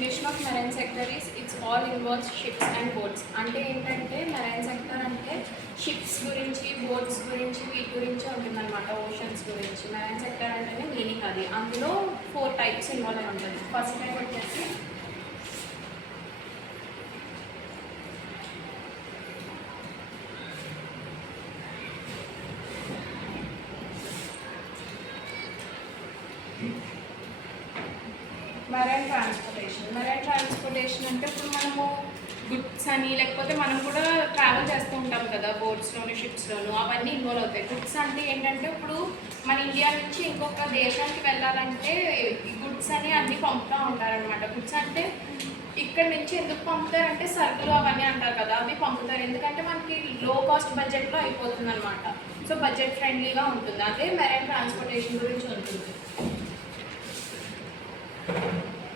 definition of marine sector is it's all involves ships and boats. అంటే ఏంటంటే marine sector అంటే ships గురించి boats గురించి వీటి గురించి ఉంటుందన్నమాట, ఓషన్స్ గురించి. marine sector అంటేనే మీనింగ్ అది. అందులో 4 టైప్స్ ఇన్వాల్వ్ అయి ఉంటుంది. ఫస్ట్ టైప్ వచ్చేసి మెరైన్ ట్రాన్స్పోర్టేషన్. మెరైన్ ట్రాన్స్పోర్టేషన్ అంటే ఇప్పుడు మనము గుడ్స్ అని లేకపోతే మనం కూడా ట్రావెల్ చేస్తూ ఉంటాం కదా బోట్స్లోను షిప్స్లోను, అవన్నీ ఇన్వాల్వ్ అవుతాయి. గుడ్స్ అంటే ఏంటంటే ఇప్పుడు మన ఇండియా నుంచి ఇంకొక దేశానికి వెళ్ళాలంటే ఈ గుడ్స్ అని అన్నీ పంపుతూ ఉంటారనమాట. గుడ్స్ అంటే ఇక్కడ నుంచి ఎందుకు పంపుతారంటే సరుకులు అవన్నీ అంటారు కదా, అవి పంపుతారు. ఎందుకంటే మనకి లో కాస్ట్ బడ్జెట్లో అయిపోతుంది అనమాట. సో బడ్జెట్ ఫ్రెండ్లీగా ఉంటుంది. అదే మెరైన్ ట్రాన్స్పోర్టేషన్ గురించి ఉంటుంది.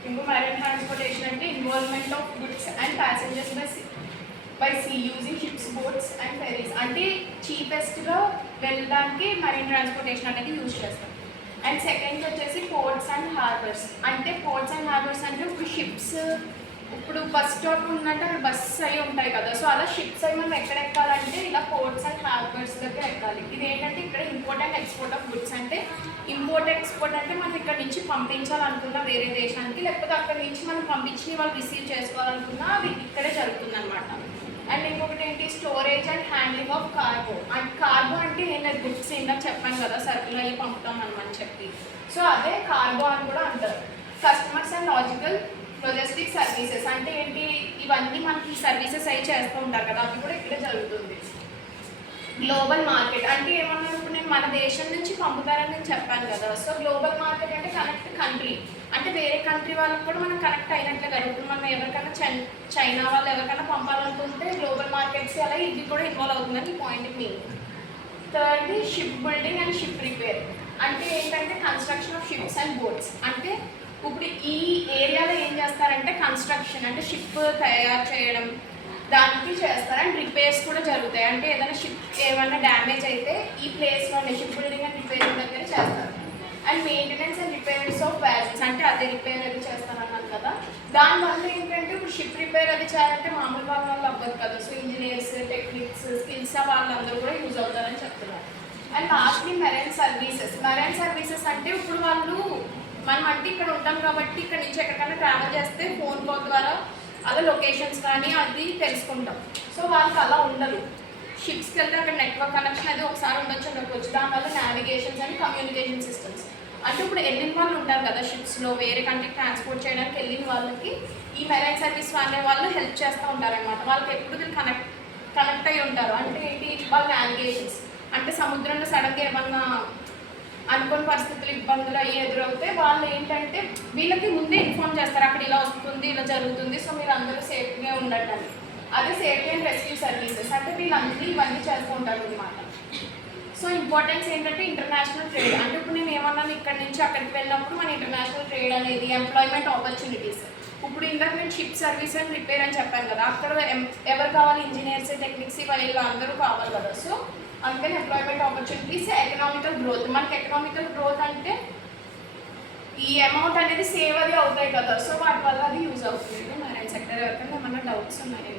ఇంకో మెరైన్ ట్రాన్స్పోర్టేషన్ అంటే involvement of goods and passengers by sea using ships, boats and ferries. అంటే చీపెస్ట్గా వెళ్ళడానికి మెరైన్ ట్రాన్స్పోర్టేషన్ అనేది యూజ్ చేస్తాం. అండ్ సెకండ్ వచ్చేసి పోర్ట్స్ అండ్ హార్బర్స్. అంటే పోర్ట్స్ అండ్ హార్బర్స్ అంటే ఇప్పుడు షిప్స్, ఇప్పుడు బస్ స్టాప్ ఉందంటే అక్కడ బస్ అవి ఉంటాయి కదా, సో అలా షిప్స్ అవి మనం ఎక్కడ ఎక్కాలంటే ఇలా పోర్ట్స్ అండ్ హార్బర్స్ దగ్గర ఎక్కాలి. ఇది ఏంటంటే ఇక్కడ import and export of goods. అంటే ఇంపోర్ట్ ఎక్స్పోర్ట్ అంటే మనం ఇక్కడ నుంచి పంపించాలనుకున్నా వేరే దేశానికి, లేకపోతే అక్కడ నుంచి మనం పంపించి వాళ్ళు రిసీవ్ చేసుకోవాలనుకున్నా అది ఇక్కడే జరుగుతుంది అనమాట. అండ్ ఇంకొకటి ఏంటి, storage and handling of cargo. And cargo అంటే ఏంటంటే గుడ్స్ ఇందాక చెప్పాను కదా, సరుకులు అవి పంపుతాం అని చెప్పి, సో అదే కార్గో అని కూడా అంటారు. కస్టమర్స్ అండ్ లాజిస్టిక్ సర్వీసెస్ అంటే ఏంటి, ఇవన్నీ మనకి సర్వీసెస్ అవి చేస్తూ ఉంటారు కదా, అవి కూడా ఇక్కడే జరుగుతుంది. గ్లోబల్ మార్కెట్ అంటే ఏమన్నా ఇప్పుడు నేను మన దేశం నుంచి పంపుతారని నేను చెప్పాను కదా, సో గ్లోబల్ మార్కెట్ అంటే కనెక్ట్ కంట్రీ, అంటే వేరే కంట్రీ వాళ్ళకి కూడా మనం కనెక్ట్ అయినట్లే కదా. ఇప్పుడు మనం ఎవరికైనా చైనా వాళ్ళు ఎవరికైనా పంపాలనుకుంటే గ్లోబల్ మార్కెట్స్ అలా ఇది కూడా ఇన్వాల్వ్ అవుతుందని ఈ పాయింట్ మీనింగ్. థర్డ్ది ship building and ship repair. అంటే ఏంటంటే construction of ships and boats. అంటే ఇప్పుడు ఈ ఏరియాలో ఏం చేస్తారంటే కన్స్ట్రక్షన్ అంటే షిప్ తయారు చేయడం దానికి చేస్తారు. అండ్ రిపేర్స్ కూడా జరుగుతాయి. అంటే ఏదైనా షిప్ ఏమైనా డ్యామేజ్ అయితే ఈ ప్లేస్లోనే షిప్ బిల్డింగ్ అండ్ రిపేర్ దగ్గర చేస్తారు. And maintenance and repairs of వ్యాసెస్. అంటే అదే రిపేర్ అది చేస్తారన్నాను కదా, దానివల్ల ఏంటంటే ఇప్పుడు షిప్ రిపేర్ అది చేయాలంటే మామూలు వాళ్ళ అవ్వదు కదా, సో ఇంజనీర్స్, టెక్నిక్స్, స్కిల్స్ వాళ్ళందరూ కూడా యూజ్ అవుతారని చెప్తున్నారు. And lastly marine services. Marine services అంటే ఇప్పుడు వాళ్ళు మనం అంటే ఇక్కడ ఉంటాం కాబట్టి ఇక్కడ నుంచి ఎక్కడికైనా ట్రావెల్ చేస్తే ఫోన్ కాల్ ద్వారా అలా లొకేషన్స్ కానీ అది తెలుసుకుంటాం. సో వాళ్ళకి అలా ఉండదు. షిప్స్కి వెళ్తే అక్కడ నెట్వర్క్ కనెక్షన్ అది ఒకసారి ఉండొచ్చు. దానివల్ల నావిగేషన్స్ అని కమ్యూనికేషన్ సిస్టమ్స్. అంటే ఇప్పుడు వెళ్ళిన వాళ్ళు ఉంటారు కదా షిప్స్లో, వేరే కంట్రీకి ట్రాన్స్పోర్ట్ చేయడానికి వెళ్ళిన వాళ్ళకి ఈ మెరైన్ సర్వీస్ అనే వాళ్ళు హెల్ప్ చేస్తూ ఉంటారనమాట. వాళ్ళకి ఎప్పుడు కనెక్ట్ అయ్యి ఉంటారు. అంటే ఏంటి, వాళ్ళ నావిగేషన్స్ అంటే సముద్రంలో సడన్గా ఏమన్నా అనుకోని పరిస్థితులు ఇబ్బందులు అయ్యి ఎదురవుతే వాళ్ళు ఏంటంటే వీళ్ళకి ముందే ఇన్ఫార్మ్ చేస్తారు, అక్కడ ఇలా వస్తుంది ఇలా జరుగుతుంది, సో మీరు అందరూ సేఫ్గా ఉండండి అని. అదే సేఫ్టీ అండ్ రెస్క్యూ సర్వీసెస్. అంటే వీళ్ళందరూ ఇవన్నీ చేస్తూ ఉంటారు అనమాట. సో ఇంపార్టెన్స్ ఏంటంటే ఇంటర్నేషనల్ ట్రేడ్. అంటే ఇప్పుడు నేను ఏమన్నాను, ఇక్కడ నుంచి అక్కడికి వెళ్ళినప్పుడు మన ఇంటర్నేషనల్ ట్రేడ్ అనేది ఎంప్లాయ్మెంట్ ఆపర్చునిటీస్. ఇప్పుడు ఇందాక నేను షిప్ సర్వీస్ అండ్ రిపేర్ అని చెప్పాను కదా, అక్కడ ఎవరు కావాలి, ఇంజనీర్స్, టెక్నిక్స్, వీళ్ళు అందరూ కావాలి కదా. సో అందుకని ఎంప్లాయ్మెంట్ ఆపర్చునిటీస్. Economical growth. మనకి ఎకనామికల్ గ్రోత్ అంటే ఈ అమౌంట్ అనేది సేవ్ అది అవుతాయి కదా, సో వాటి వల్ల అది యూజ్ అవుతుంది. మెరైన్ సెక్టర్ ఎవరికైనా ఏమన్నా డౌట్స్ ఉన్నాయి?